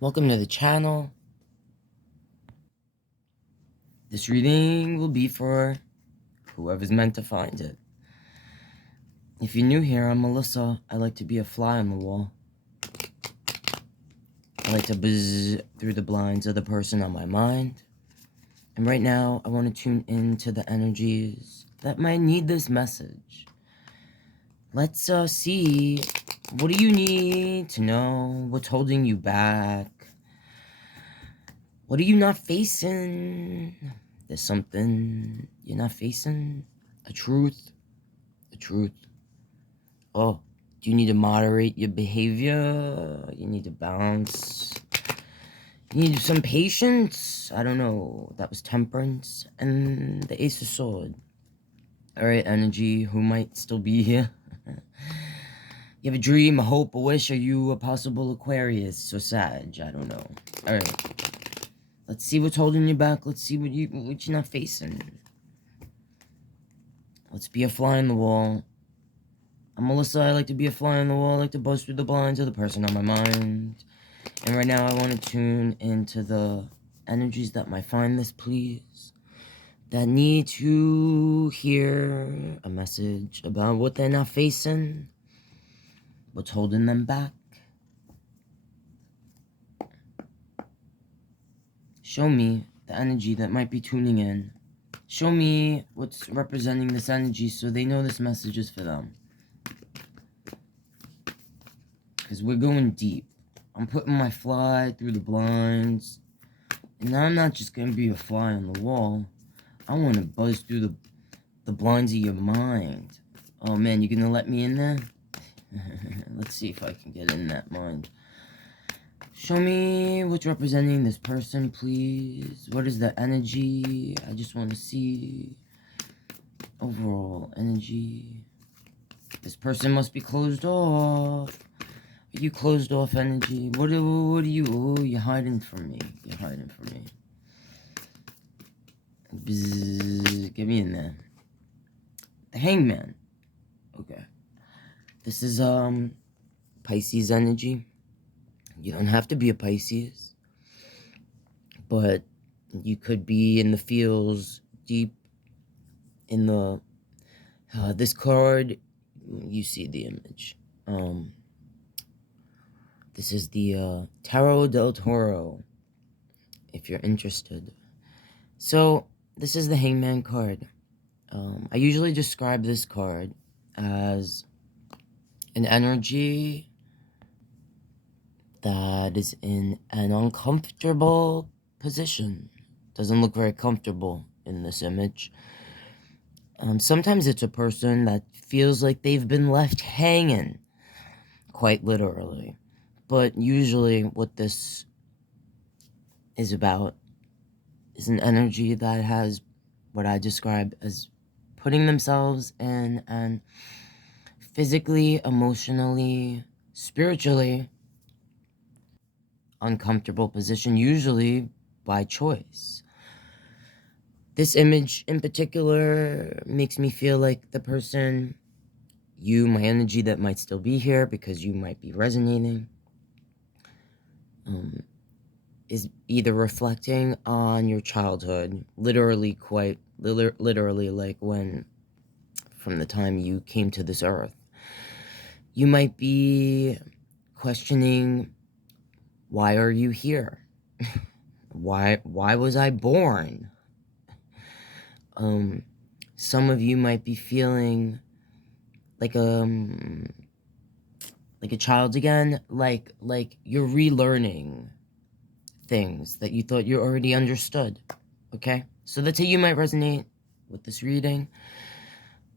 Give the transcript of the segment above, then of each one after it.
Welcome to the channel. This reading will be for whoever's meant to find it. If you're new here, I'm Melissa. I like to be a fly on the wall. I like to buzz through the blinds of the person on my mind. And right now, I want to tune into the energies that might need this message. Let's see, what do you need to know? What's holding you back? What are you not facing? There's something you're not facing. A truth. Oh, do you need to moderate your behavior? You need to balance. You need some patience. I don't know. That was temperance and the Ace of Sword. Alright, energy, who might still be here? You have a dream, a hope, a wish? Are you a possible Aquarius or Sag? I don't know. Alright. Let's see what's holding you back. Let's see what you're not facing. Let's be a fly on the wall. I'm Melissa. I like to be a fly on the wall. I like to buzz through the blinds of the person on my mind. And right now I want to tune into the energies that might find this, please. That need to hear a message about what they're not facing. What's holding them back. Show me the energy that might be tuning in. Show me what's representing this energy so they know this message is for them. Because we're going deep. I'm putting my fly through the blinds. And now I'm not just going to be a fly on the wall. I want to buzz through the blinds of your mind. Oh man, you going to let me in there? Let's see if I can get in that mind. Show me what's representing this person, please. What is the energy? I just want to see overall energy. This person must be closed off. Are you closed off energy? What are you? Oh, you're hiding from me. You're hiding from me. Bzzz, get me in there. The Hangman. Okay. This is Pisces energy. You don't have to be a Pisces, but you could be in the feels, deep in the this card. You see the image. This is the Tarot del Toro, if you're interested. So this is the Hangman card. I usually describe this card as an energy that is in an uncomfortable position. Doesn't look very comfortable in this image. Sometimes it's a person that feels like they've been left hanging, quite literally. But usually what this is about is an energy that has what I describe as putting themselves in an physically, emotionally, spiritually uncomfortable position, usually by choice. This image in particular makes me feel like the person, you, my energy that might still be here because you might be resonating, is either reflecting on your childhood, literally like when, from the time you came to this earth. You might be questioning, why are you here? Why was I born? Some of you might be feeling like a child again, like you're relearning things that you thought you already understood. Okay, so that's how you might resonate with this reading.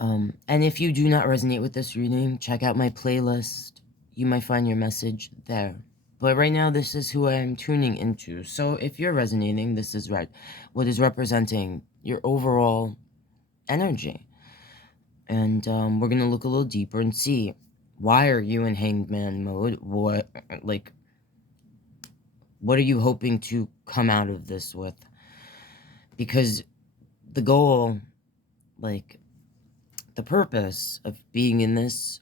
And if you do not resonate with this reading, check out my playlist. You might find your message there. But right now, this is who I am tuning into. So if you're resonating, this is right. What is representing your overall energy. And we're going to look a little deeper and see, why are you in Hangman mode? What are you hoping to come out of this with? Because the goal, like, the purpose of being in this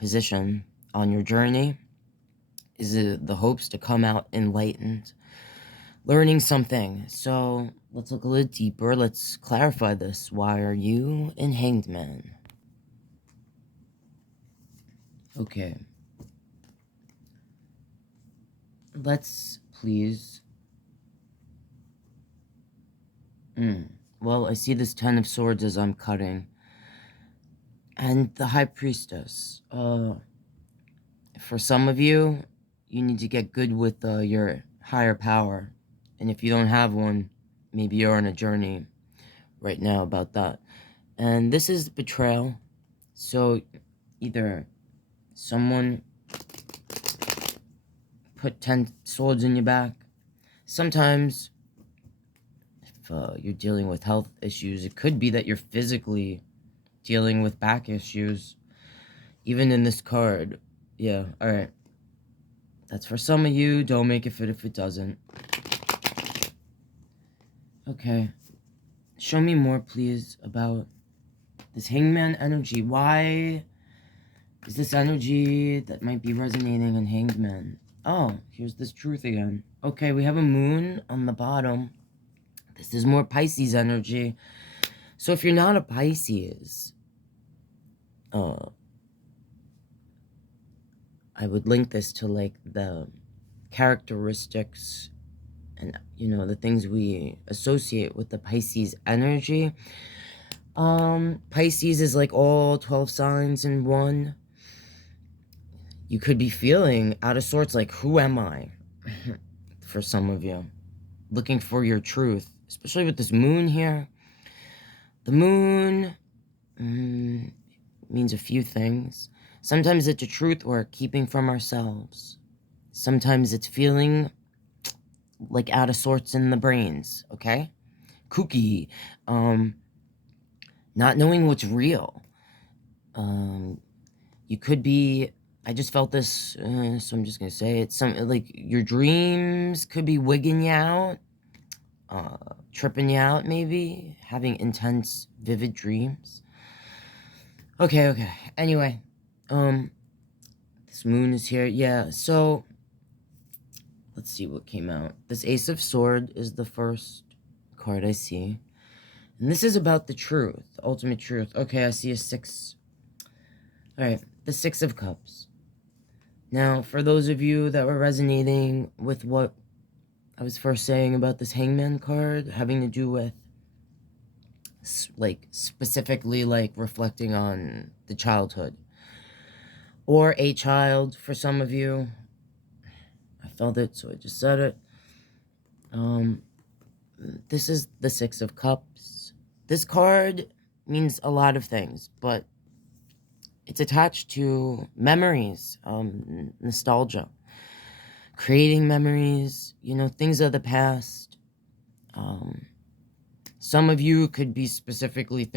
position on your journey is the hopes to come out enlightened, learning something. So let's look a little deeper. Let's clarify this. Why are you in Hanged Man? Okay. Let's please. Well, I see this 10 of Swords as I'm cutting. And the High Priestess. For some of you, you need to get good with your higher power. And if you don't have one, maybe you're on a journey right now about that. And this is betrayal. So either someone put 10 swords in your back. Sometimes, if you're dealing with health issues, it could be that you're physically dealing with back issues. Even in this card. Yeah, alright. That's for some of you. Don't make it fit if it doesn't. Okay. Show me more, please, about this Hangman energy. Why is this energy that might be resonating in Hangman? Oh, here's this truth again. Okay, we have a moon on the bottom. This is more Pisces energy. So if you're not a Pisces, I would link this to, like, the characteristics and, you know, the things we associate with the Pisces energy. Pisces is like all 12 signs in one. You could be feeling out of sorts, like, who am I? For some of you. Looking for your truth. Especially with this moon here. The moon means a few things. Sometimes it's a truth we're keeping from ourselves. Sometimes it's feeling like out of sorts in the brains, okay? Kooky. Not knowing what's real. You could be, I just felt this, so I'm just gonna say it. Like, your dreams could be wigging you out, tripping you out, maybe, having intense, vivid dreams. Okay. Anyway, this moon is here. Yeah, so let's see what came out. This Ace of Swords is the first card I see. And this is about the truth, the ultimate truth. Okay, I see a 6. Alright, the 6 of Cups. Now, for those of you that were resonating with what I was first saying about this Hangman card, having to do with, like, specifically, like, reflecting on the childhood. Or a child, for some of you. I felt it, so I just said it. This is the 6 of Cups. This card means a lot of things, but it's attached to memories, nostalgia, creating memories, you know, things of the past. Some of you could be specifically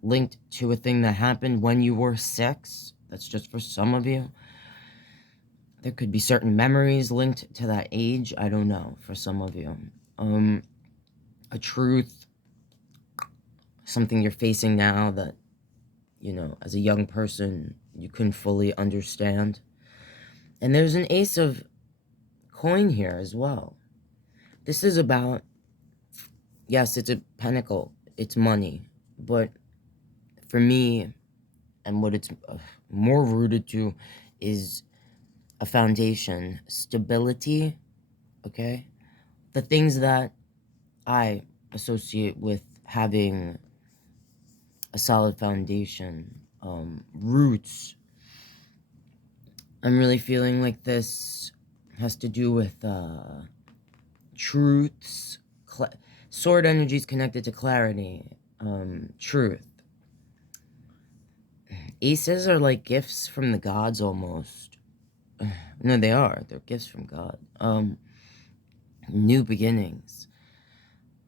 linked to a thing that happened when you were 6. That's just for some of you. There could be certain memories linked to that age. I don't know, for some of you. A truth, something you're facing now that, you know, as a young person, you couldn't fully understand. And there's an Ace of Coin here as well. This is about, yes, it's a pentacle, it's money, but for me, and what it's more rooted to, is a foundation, stability, okay? The things that I associate with having a solid foundation, roots. I'm really feeling like this has to do with truths. Sword energy is connected to clarity, truth. Aces are like gifts from the gods almost. No, they are. They're gifts from God. New beginnings.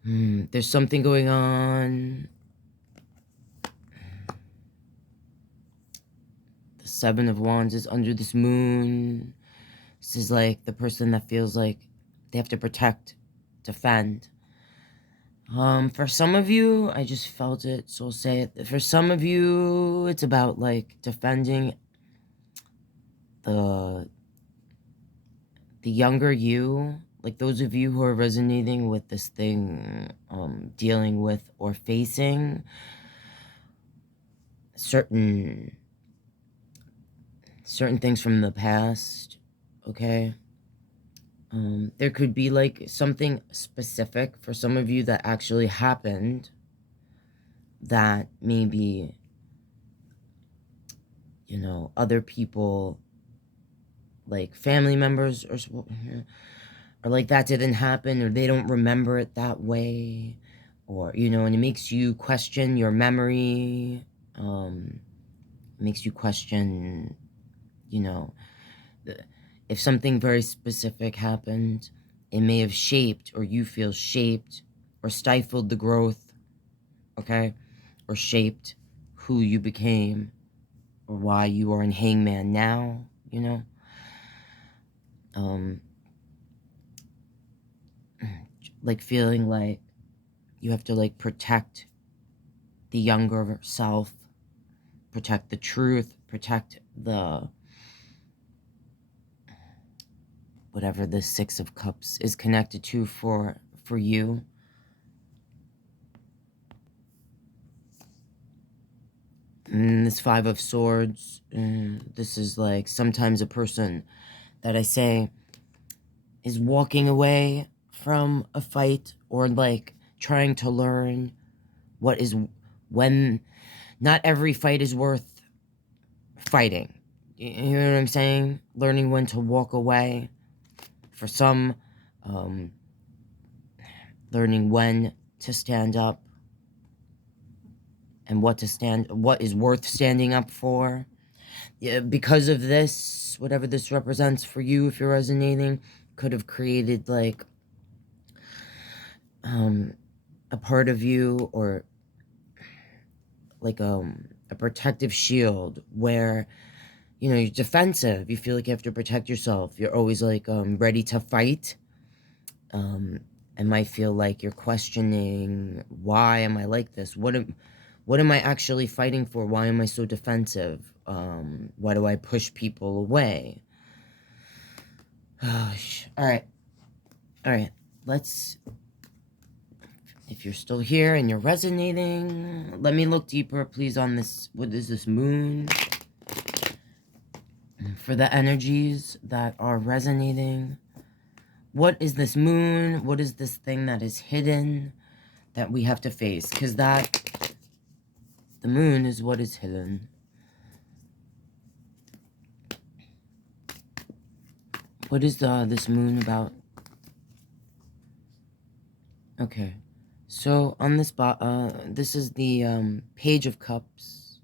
There's something going on. The 7 of Wands is under this moon. This is like the person that feels like they have to protect, defend. For some of you, I just felt it, so I'll say it. For some of you, it's about, like, defending the the younger you, like those of you who are resonating with this thing, dealing with or facing certain things from the past, okay? There could be like something specific for some of you that actually happened that maybe, you know, other people, like family members or like that didn't happen, or they don't remember it that way, or, you know, and it makes you question your memory. It makes you question, you know, if something very specific happened, it may have shaped, or you feel shaped or stifled the growth, okay? Or shaped who you became, or why you are in Hangman now, you know? Like feeling like you have to like protect the younger self, protect the truth, protect the whatever the Six of Cups is connected to for you. And this Five of Swords, this is like sometimes a person that I say is walking away from a fight, or like trying to learn what is, when not every fight is worth fighting. You know what I'm saying? Learning when to walk away. For some, learning when to stand up and what is worth standing up for. Yeah, because of this, whatever this represents for you, if you're resonating, could have created like a part of you, or like a protective shield where, you know, you're defensive. You feel like you have to protect yourself. You're always like ready to fight. And might feel like you're questioning, why am I like this? What am I actually fighting for? Why am I so defensive? Why do I push people away? All right. Let's, if you're still here and you're resonating, let me look deeper, please, on this. What is this moon? For the energies that are resonating. What is this moon? What is this thing that is hidden that we have to face? Because the moon is what is hidden. What is this moon about? Okay. So on this this is the Page of Cups.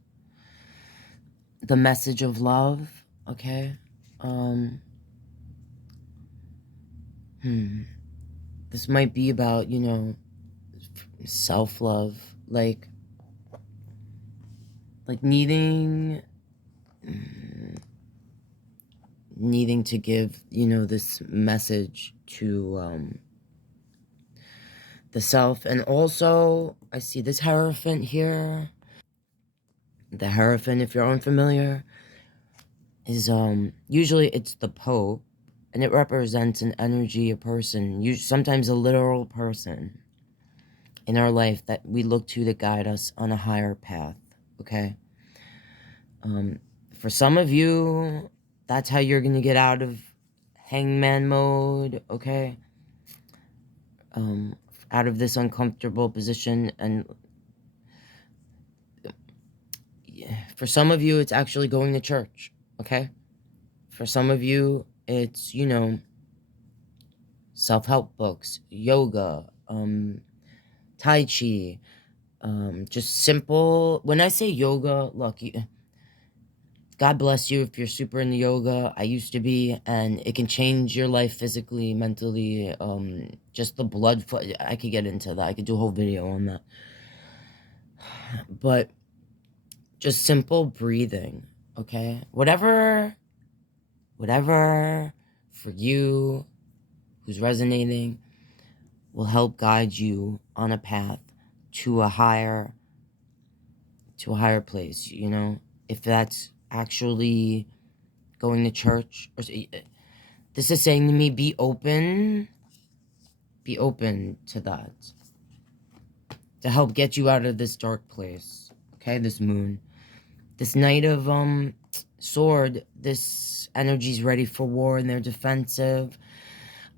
The message of love, okay? This might be about, you know, self-love, like needing to give, you know, this message to the self. And also, I see this Hierophant here. The Hierophant, if you're unfamiliar, is usually it's the Pope, and it represents an energy, a person, sometimes a literal person in our life that we look to guide us on a higher path, okay? For some of you, that's how you're gonna get out of Hangman mode, okay? Out of this uncomfortable position. And for some of you, it's actually going to church, okay? For some of you, it's, you know, self-help books, yoga, Tai Chi, just simple. When I say yoga, look, God bless you if you're super into yoga. I used to be, and it can change your life physically, mentally, just the blood flow. I could get into that. I could do a whole video on that. But just simple breathing, okay? Whatever for you who's resonating will help guide you on a path to a higher place, you know? If that's actually going to church, or This is saying to me, be open to that, to help get you out of this dark place. Okay, this moon. This Knight of Sword, this energy's ready for war and they're defensive.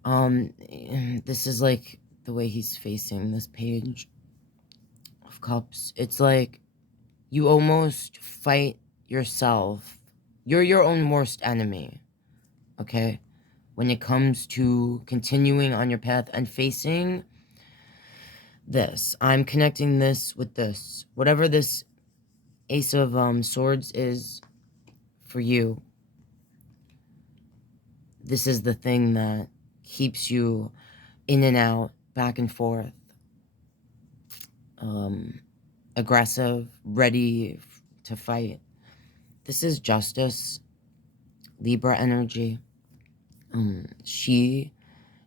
This is like the way he's facing this Page of Cups. It's like you almost fight yourself. You're your own worst enemy, okay? When it comes to continuing on your path and facing this. I'm connecting this with this. Whatever this Ace of Swords is for you, this is the thing that keeps you in and out, back and forth, aggressive, ready to fight. This is Justice, Libra energy. She,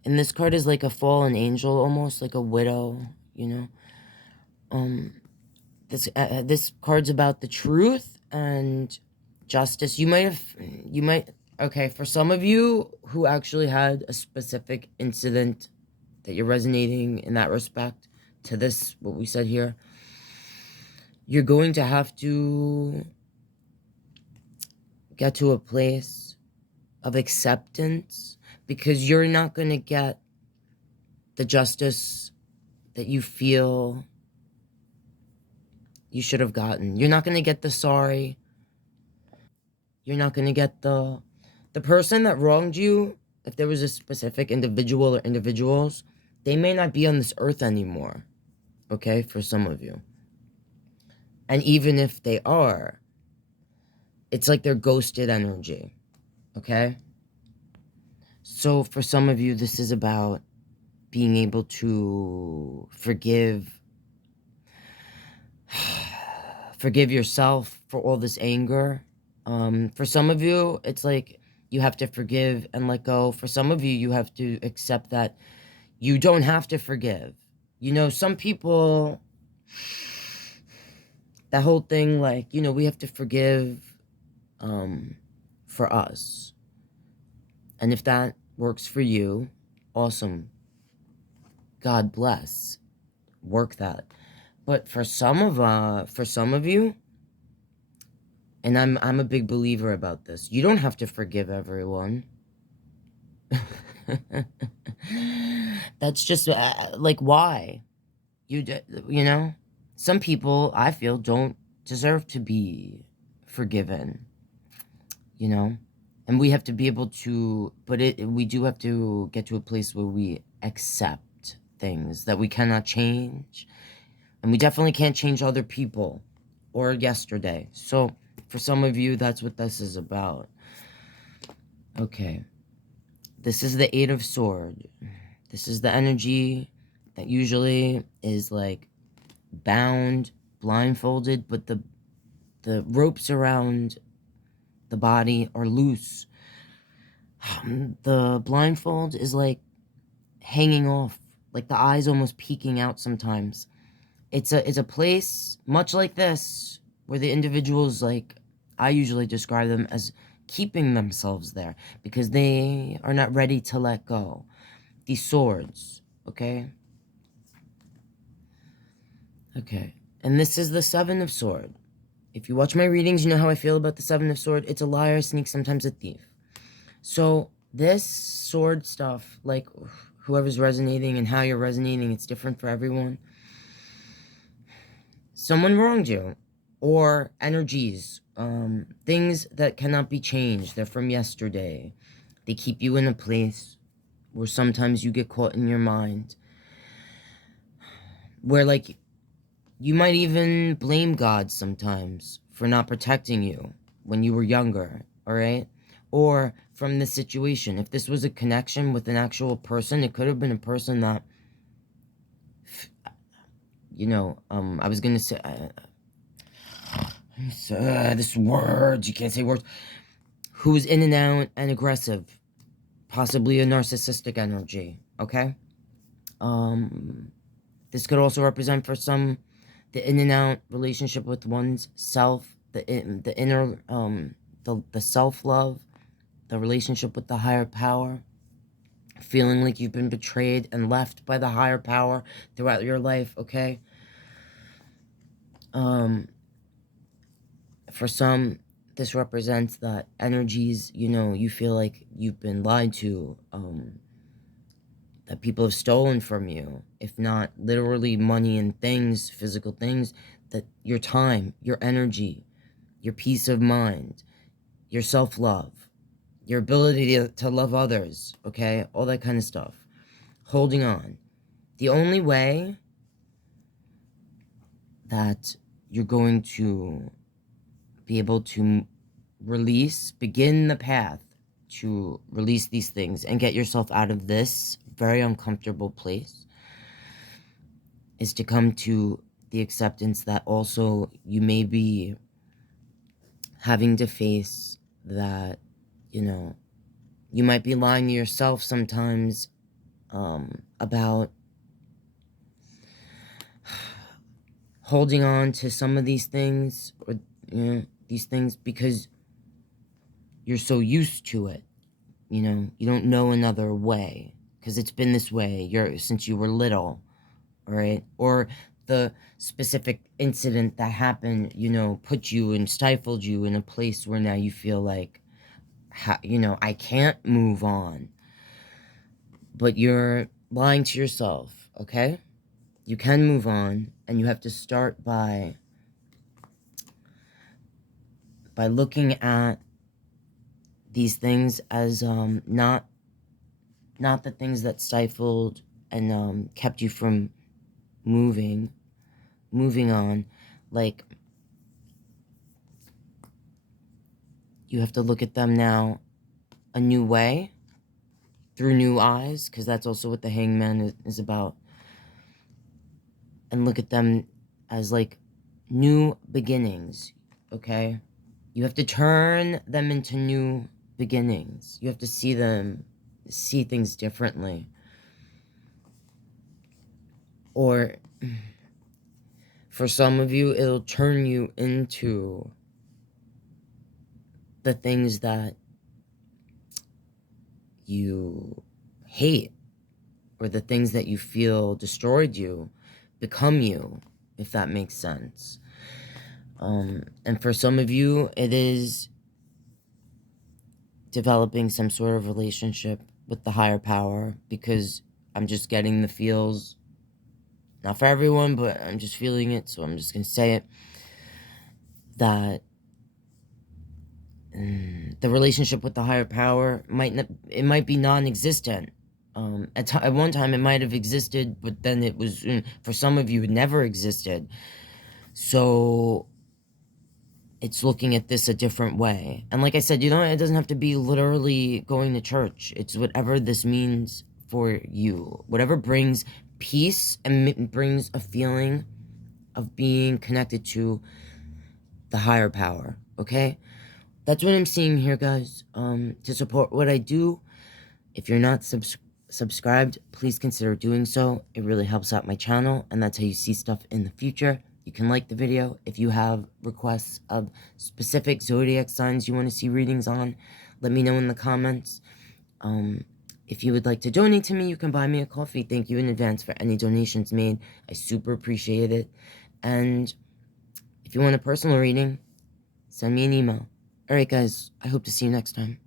and this card is like a fallen angel, almost like a widow, you know. This card's about the truth and justice. Okay, for some of you who actually had a specific incident that you're resonating in that respect to this, what we said here, you're going to have to get to a place of acceptance, because you're not going to get the justice that you feel you should have gotten. You're not going to get the sorry. You're not going to get the person that wronged you. If there was a specific individual or individuals, they may not be on this earth anymore, okay, for some of you. And even if they are, it's like they're ghosted energy, okay? So for some of you, this is about being able to forgive yourself for all this anger. For some of you, it's like you have to forgive and let go. For some of you, you have to accept that you don't have to forgive. You know, some people, that whole thing, like, you know, we have to forgive for us. And if that works for you, awesome. God bless. Work that. But for some of you, and I'm a big believer about this, you don't have to forgive everyone. That's just like, why? You know, some people, I feel, don't deserve to be forgiven, you know, and we have to be able to, but we do have to get to a place where we accept things that we cannot change, and we definitely can't change other people or yesterday. So for some of you, that's what this is about. Okay. This is the Eight of Swords. This is the energy that usually is like bound, blindfolded, but the ropes around the body are loose. The blindfold is like hanging off, like the eyes almost peeking out sometimes. It's a place much like this where the individuals, like, I usually describe them as keeping themselves there because they are not ready to let go. These swords, okay? Okay, and this is the Seven of Swords. If you watch my readings, you know how I feel about the Seven of Swords. It's a liar, a sneak, sometimes a thief. So this sword stuff, like whoever's resonating and how you're resonating, it's different for everyone. Someone wronged you, or energies, things that cannot be changed. They're from yesterday. They keep you in a place where sometimes you get caught in your mind, where, like, you might even blame God sometimes for not protecting you when you were younger, all right? Or from this situation. If this was a connection with an actual person, it could have been a person that, you know, I was gonna say, this words, you can't say words, who's in and out and aggressive, possibly a narcissistic energy, okay? This could also represent for some the in and out relationship with one's self, the inner, the self-love, the relationship with the higher power. feeling like you've been betrayed and left by the higher power throughout your life, okay? For some, this represents that energies, you know, you feel like you've been lied to, that people have stolen from you, if not literally money and things, physical things, that your time, your energy, your peace of mind, your self-love, your ability to love others, okay? All that kind of stuff. Holding on. The only way that you're going to be able to begin the path to release these things and get yourself out of this very uncomfortable place is to come to the acceptance that also you may be having to face that, you know, you might be lying to yourself sometimes about holding on to some of these things, or, you know, these things because you're so used to it. You know, you don't know another way because it's been this way since you were little, all right? Or the specific incident that happened, you know, put you and stifled you in a place where now you feel like, you know, I can't move on. But you're lying to yourself, okay? You can move on, and you have to start by looking at these things as not the things that stifled and kept you from moving on. Like, you have to look at them now a new way, through new eyes, because that's also what the Hangman is about. And look at them as like new beginnings, okay? You have to turn them into new beginnings. You have to see things differently. Or for some of you, it'll turn you into the things that you hate, or the things that you feel destroyed you, become you, if that makes sense. And for some of you, it is developing some sort of relationship with the higher power, because I'm just getting the feels, not for everyone, but I'm just feeling it, so I'm just going to say it, that the relationship with the higher power might be non-existent. At one time it might have existed, but then it was, for some of you, it never existed. So it's looking at this a different way. And like I said, you know, it doesn't have to be literally going to church. It's whatever this means for you. Whatever brings peace and brings a feeling of being connected to the higher power, okay? That's what I'm seeing here, guys. To support what I do, if you're not subscribed, please consider doing so. It really helps out my channel, and that's how you see stuff in the future. You can like the video. If you have requests of specific zodiac signs you want to see readings on, let me know in the comments. If you would like to donate to me, you can buy me a coffee. Thank you in advance for any donations made. I super appreciate it. And if you want a personal reading, send me an email. Alright guys, I hope to see you next time.